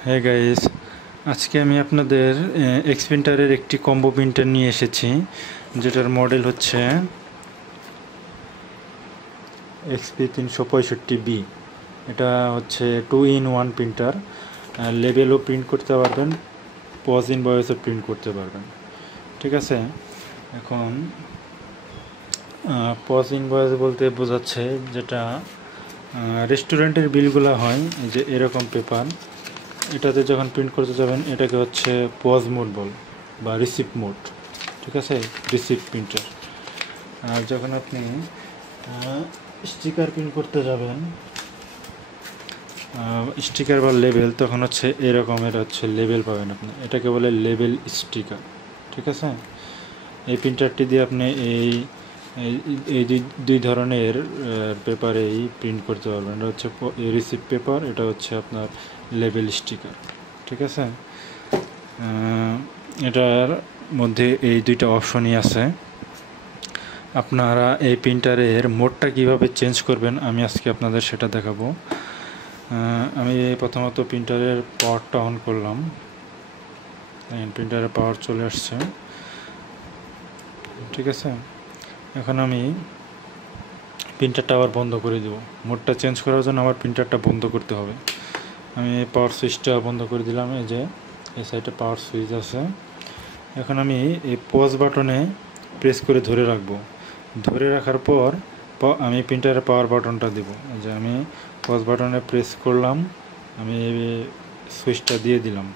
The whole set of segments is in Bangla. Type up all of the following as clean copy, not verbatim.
হ্যাঁ গাইস, আজকে আমি আপনাদের এক্স প্রিন্টারের একটি কম্বো প্রিন্টার নিয়ে এসেছি, যেটার মডেল হচ্ছে XP365B। এটা হচ্ছে 2-in-1 প্রিন্টার। লেবেলও প্রিন্ট করতে পারবেন, পজ ইনভয়েসও প্রিন্ট করতে পারবেন। ঠিক আছে, এখন পজ ইনভয়েস বলতে বোঝাচ্ছে যেটা রেস্টুরেন্টের বিলগুলো হয়, এই যে এরকম পেপার, এটাতে যখন প্রিন্ট করতে যাবেন এটাকে হচ্ছে পজ মোড বা রিসিভ মোড। ঠিক আছে, রিসিভ প্রিন্টার। আর যখন আপনি স্টিকার প্রিন্ট করতে যাবেন, স্টিকার বা লেবেল, তখন হচ্ছে এরকমের হচ্ছে লেবেল পাবেন আপনি, এটাকে বলে লেবেল স্টিকার। ঠিক আছে, এই প্রিন্টারটি দিয়ে আপনি এই এই দুই ধরনের পেপারেই প্রিন্ট করতে পারবেন। এটা হচ্ছে রিসিভ পেপার, এটা হচ্ছে আপনার লেবেল স্টিকার। ঠিক আছে, এটার মধ্যে এই দুইটা অপশনই আছে। আপনারা এই প্রিন্টারের মোডটা কিভাবে চেঞ্জ করবেন আমি আজকে আপনাদের সেটা দেখাবো। আমি প্রথমত প্রিন্টারের পাওয়ারটা অন করলাম, প্রিন্টারের পাওয়ার চলে আসছে। ঠিক আছে, এখন আমি প্রিন্টারটা আবার বন্ধ করে দেব। মোডটা চেঞ্জ করার জন্য আমার প্রিন্টারটা বন্ধ করতে হবে। আমি পাওয়ার সুইচটা বন্ধ করে দিলাম, এই যে এই সাইডে পাওয়ার সুইচ আছে। এখন আমি এই পজ বাটনে প্রেস করে ধরে রাখবো। ধরে রাখার পর আমি প্রিন্টারের পাওয়ার বাটনটা দেব। যে আমি পজ বাটনে প্রেস করলাম, আমি সুইচটা দিয়ে দিলাম।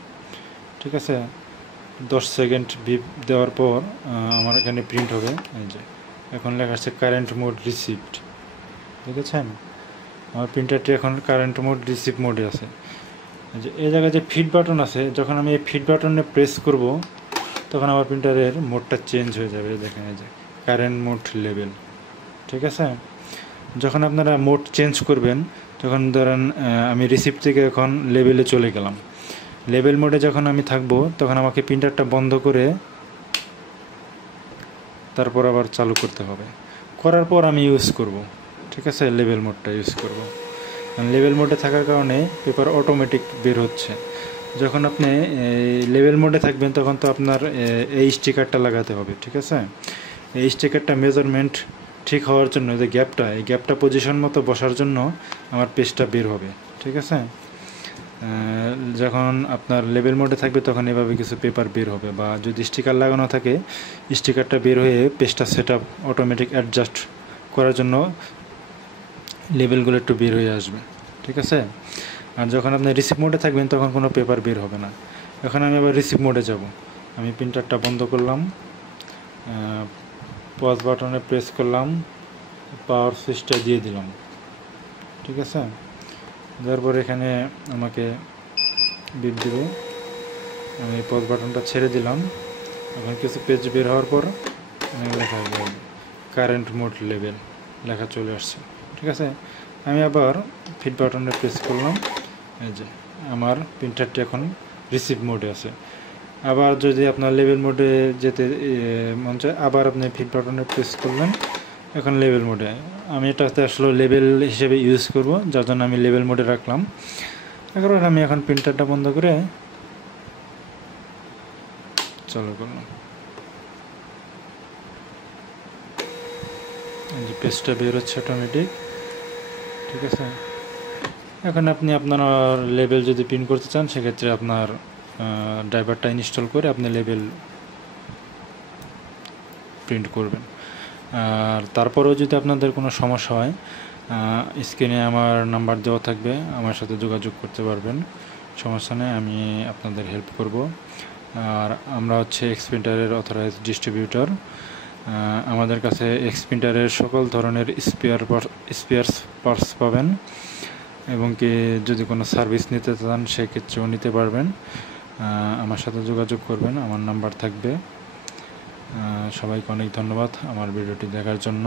ঠিক আছে, 10 সেকেন্ড বিপ দেওয়ার পর আমার এখানে প্রিন্ট হবে। এই যে এখন লেখা আছে কারেন্ট মোড রিসিভড। দেখেছেন, আমার প্রিন্টারটি এখন কারেন্ট মোড রিসিভ মোডে আছে। যে এই জায়গায় যে ফিড বাটন আছে, যখন আমি এই ফিড বাটনে প্রেস করব তখন আমার প্রিন্টারের মোডটা চেঞ্জ হয়ে যাবে। দেখেন এই যে কারেন্ট মোড লেভেল। ঠিক আছে, যখন আপনারা মোড চেঞ্জ করবেন তখন ধরেন আমি রিসিভ থেকে এখন লেভেলে চলে গেলাম। লেভেল মোডে যখন আমি থাকবো তখন আমাকে প্রিন্টারটা বন্ধ করে তারপর আবার চালু করতে হবে। করার পর আমি ইউজ করব। ঠিক আছে, লেভেল মোডটা ইউজ করব। লেভেল মোডে থাকার কারণে পেপার অটোমেটিক বের হচ্ছে। যখন আপনি লেভেল মোডে থাকবেন তখন তো আপনার এই স্টিকারটা লাগাতে হবে। ঠিক আছে, এই স্টিকারটা মেজারমেন্ট ঠিক হওয়ার জন্য, যে গ্যাপটা, এই গ্যাপটা পজিশন মতো বসার জন্য আমার পেজটা বের হবে। ঠিক আছে, যখন আপনার লেভেল মোডে থাকবে তখন এভাবে কিছু পেপার বের হবে, বা যদি স্টিকার লাগানো থাকে স্টিকারটা বের হয়ে পেজটা সেট আপ অটোমেটিক অ্যাডজাস্ট করার জন্য লেভেলগুলো একটু বের হয়ে আসবে। ঠিক আছে, আর যখন আপনি রিসিভ মোডে থাকবেন তখন কোনো পেপার বের হবে না। এখন আমি আবার রিসিভ মোডে যাব। আমি প্রিন্টারটা বন্ধ করলাম, পজ বাটনে প্রেস করলাম, পাওয়ার সুইচটা দিয়ে দিলাম। ঠিক আছে, তারপর এখানে আমাকে বিপ দেবে। আমি পজ বাটনটা ছেড়ে দিলাম। এখন কিছু পেজ বের হওয়ার পর লেখা কারেন্ট মোড লেভেল লেখা চলে আসছে। ঠিক আছে, আমি আবার ফিড বাটনে প্রেস করলাম। এই যে আমার প্রিন্টারটি এখন রিসিভ মোডে আছে। আবার যদি আপনার লেভেল মোডে যেতে মন চায়, আবার আপনি ফিড বাটনে প্রেস করলেন, এখন লেভেল মোডে। আমি এটাতে আসলে লেভেল হিসেবে ইউজ করব, যার জন্য আমি লেভেল মোডে রাখলাম। এখন আমি এখন প্রিন্টারটা বন্ধ করে চালু করলাম। যে পেজটা বের হচ্ছে অটোমেটিক। ঠিক আছে, এখন আপনি আপনার লেভেল যদি প্রিন্ট করতে চান সেক্ষেত্রে আপনার ড্রাইভারটা ইনস্টল করে আপনি লেভেল প্রিন্ট করবেন। আর তারপরেও যদি আপনাদের কোনো সমস্যা হয়, স্ক্রিনে আমার নাম্বার দেওয়া থাকবে, আমার সাথে যোগাযোগ করতে পারবেন, সমস্যা নেই, আমি আপনাদের হেল্প করব। আর আমরা হচ্ছে এক্স প্রিন্টারের অথরাইজড ডিস্ট্রিবিউটর। আমাদের কাছে এক্স প্রিন্টারের সকল ধরনের স্পেয়ার পার্টস পাবেন, এবং কি যদি কোনো সার্ভিস নিতে চান সেক্ষেত্রেও নিতে পারবেন। আমার সাথে যোগাযোগ করবেন, আমার নাম্বার থাকবে। সবাইকে অনেক ধন্যবাদ আমার ভিডিওটি দেখার জন্য।